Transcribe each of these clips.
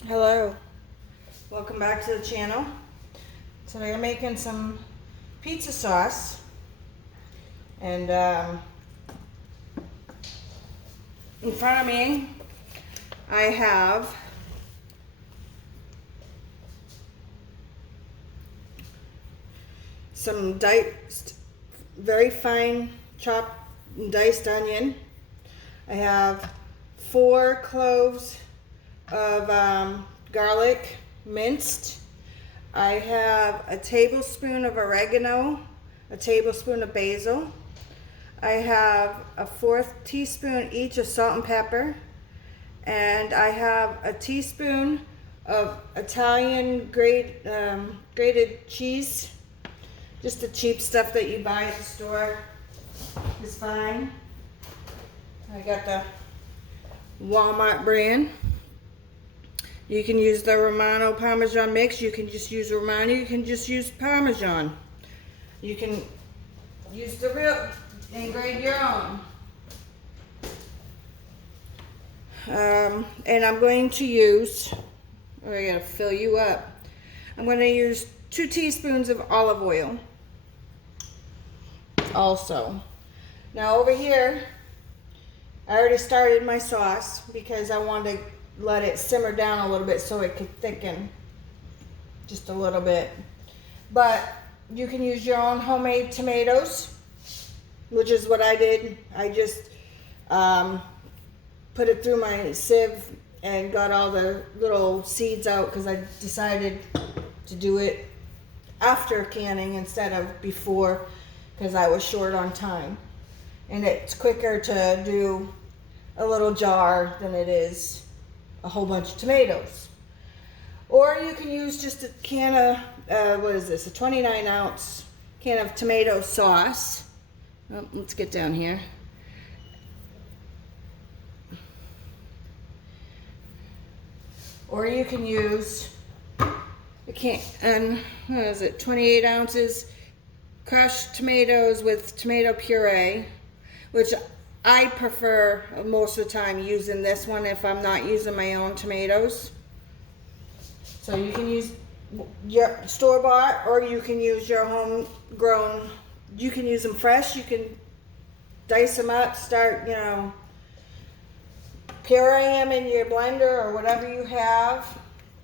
Hello, welcome back to the channel. Today I'm making some pizza sauce, and in front of me I have some diced, very fine chopped diced onion. I have 4 cloves of garlic minced. I have a tablespoon of oregano, a tablespoon of basil. I have a 1/4 teaspoon each of salt and pepper, and I have a teaspoon of Italian grated cheese. Just the cheap stuff that you buy at the store is fine. I got the Walmart brand. You can use the Romano Parmesan mix. You can just use Romano. You can just use Parmesan. You can use the real and grade your own. And I'm going to use, I gotta fill you up. I'm going to use 2 teaspoons of olive oil also. Now over here, I already started my sauce because I wanted to let it simmer down a little bit so it could thicken just a little bit. But you can use your own homemade tomatoes, which is what I did. I just put it through my sieve and got all the little seeds out because I decided to do it after canning instead of before because I was short on time. And it's quicker to do a little jar than it is a whole bunch of tomatoes. Or you can use just a can of, what is this, a 29-ounce can of tomato sauce. Oh, let's get down here. Or you can use a can, and what is it, 28 ounces crushed tomatoes with tomato puree, which I prefer most of the time using this one if I'm not using my own tomatoes. So you can use your store-bought or you can use your homegrown. You can use them fresh. You can dice them up, start, pureeing them in your blender or whatever you have.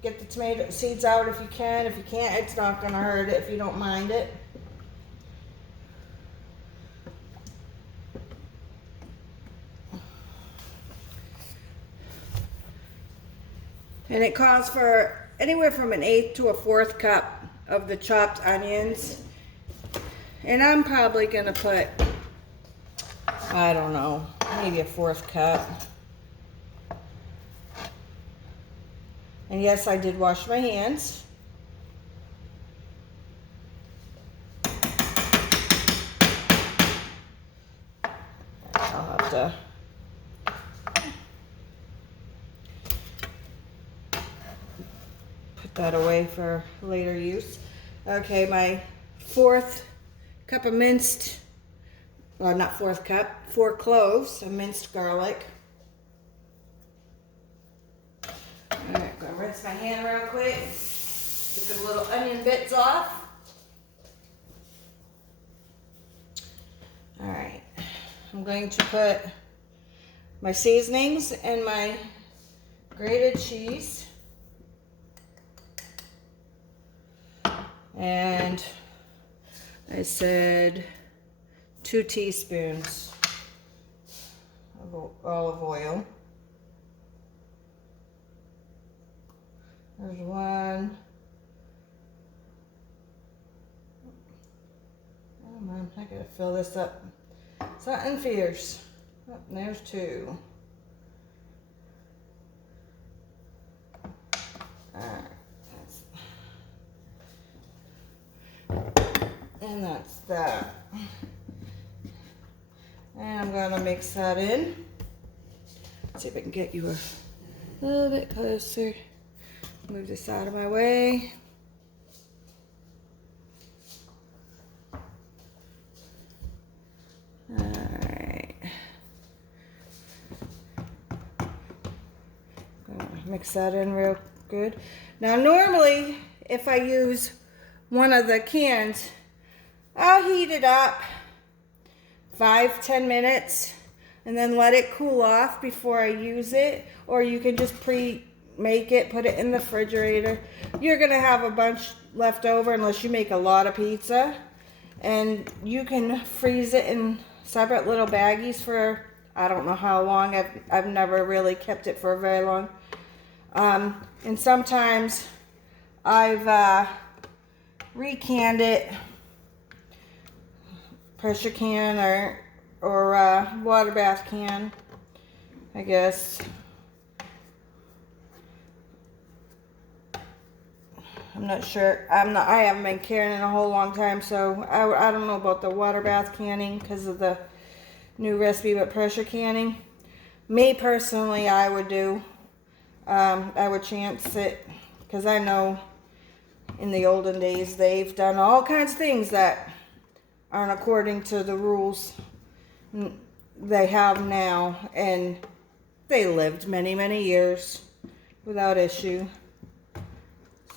Get the tomato seeds out if you can. If you can't, it's not going to hurt it if you don't mind it. And it calls for anywhere from an 1/8 to a 1/4 cup of the chopped onions. And I'm probably gonna put, I don't know, maybe a 1/4 cup. And yes, I did wash my hands. I'll have to put that away for later use. Okay, my 1/4 cup of minced, well, not 1/4 cup, 4 cloves of minced garlic. All right, gonna rinse my hand real quick. Get the little onion bits off. All right, I'm going to put my seasonings and my grated cheese. And I said 2 teaspoons of olive oil. There's 1. Oh man, I gotta fill this up. Something fierce. Oh, there's 2. Alright. And that's that. And I'm gonna mix that in. Let's see if I can get you a little bit closer. Move this out of my way. Alright. Mix that in real good. Now normally, if I use one of the cans, I'll heat it up 5-10 minutes and then let it cool off before I use it. Or you can just pre-make it, put it in the refrigerator. You're gonna have a bunch left over unless you make a lot of pizza. And you can freeze it in separate little baggies for, I don't know how long. I've never really kept it for very long. And sometimes I've recanned it, pressure can or water bath can, I guess. I'm not sure. I haven't been canning in a whole long time, so I don't know about the water bath canning because of the new recipe, but pressure canning. Me personally, I would do. I would chance it because I know in the olden days they've done all kinds of things that aren't according to the rules they have now, and they lived many, many years without issue.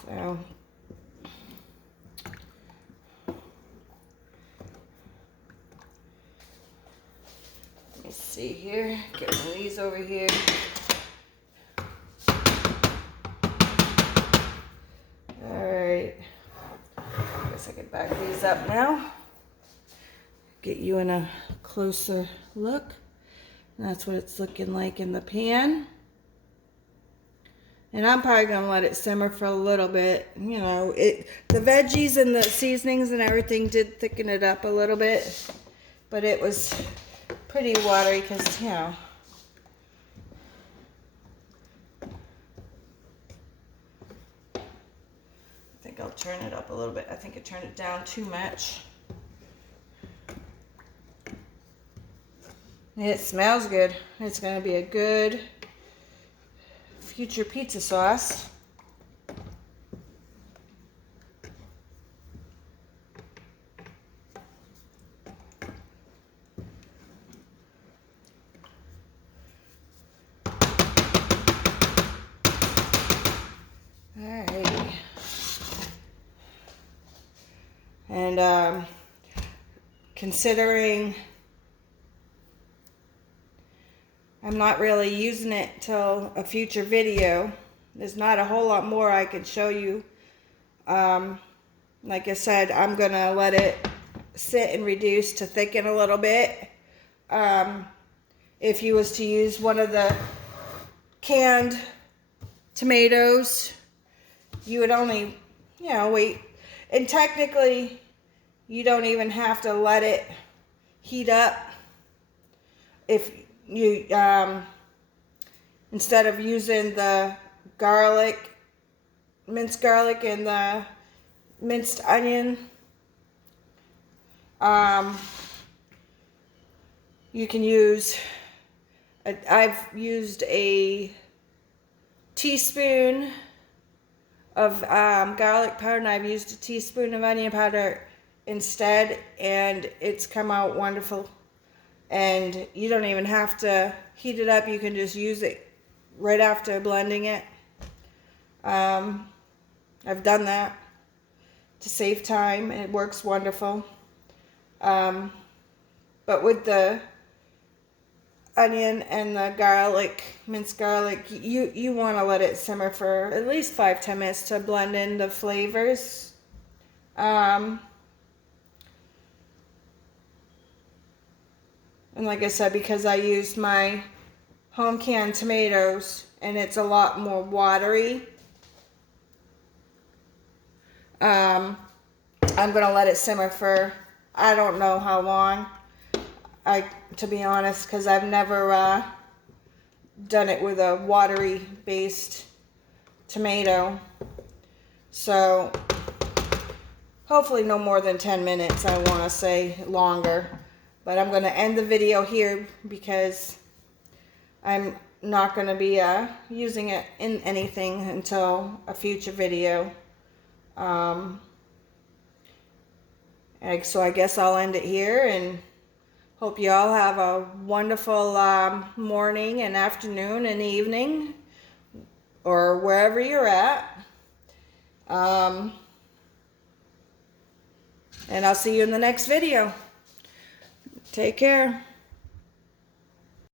So let me see here, get one of these over here. Alright, I guess I can back these up now. Get you in a closer look. And that's what it's looking like in the pan. And I'm probably going to let it simmer for a little bit. You know, the veggies and the seasonings and everything did thicken it up a little bit. But it was pretty watery because, you know. I think I'll turn it up a little bit. I think I turned it down too much. It smells good. It's going to be a good future pizza sauce. Alright. And considering I'm not really using it till a future video, there's not a whole lot more I can show you. Like I said, I'm going to let it sit and reduce to thicken a little bit. If you was to use one of the canned tomatoes, you would only, you know, wait. And technically, you don't even have to let it heat up. If you, instead of using the garlic, minced garlic and the minced onion, you can use, I've used a teaspoon of garlic powder, and I've used a teaspoon of onion powder instead, and it's come out wonderful. And you don't even have to heat it up. You can just use it right after blending it. I've done that to save time. It works wonderful. But with the onion and the garlic, minced garlic, you want to let it simmer for at least 5-10 minutes to blend in the flavors. And like I said, because I used my home canned tomatoes and it's a lot more watery, I'm going to let it simmer for, I don't know how long, to be honest, because I've never done it with a watery based tomato. So hopefully no more than 10 minutes, I want to say longer. But I'm going to end the video here because I'm not going to be using it in anything until a future video. So I guess I'll end it here, and hope you all have a wonderful morning and afternoon and evening or wherever you're at. And I'll see you in the next video. Take care.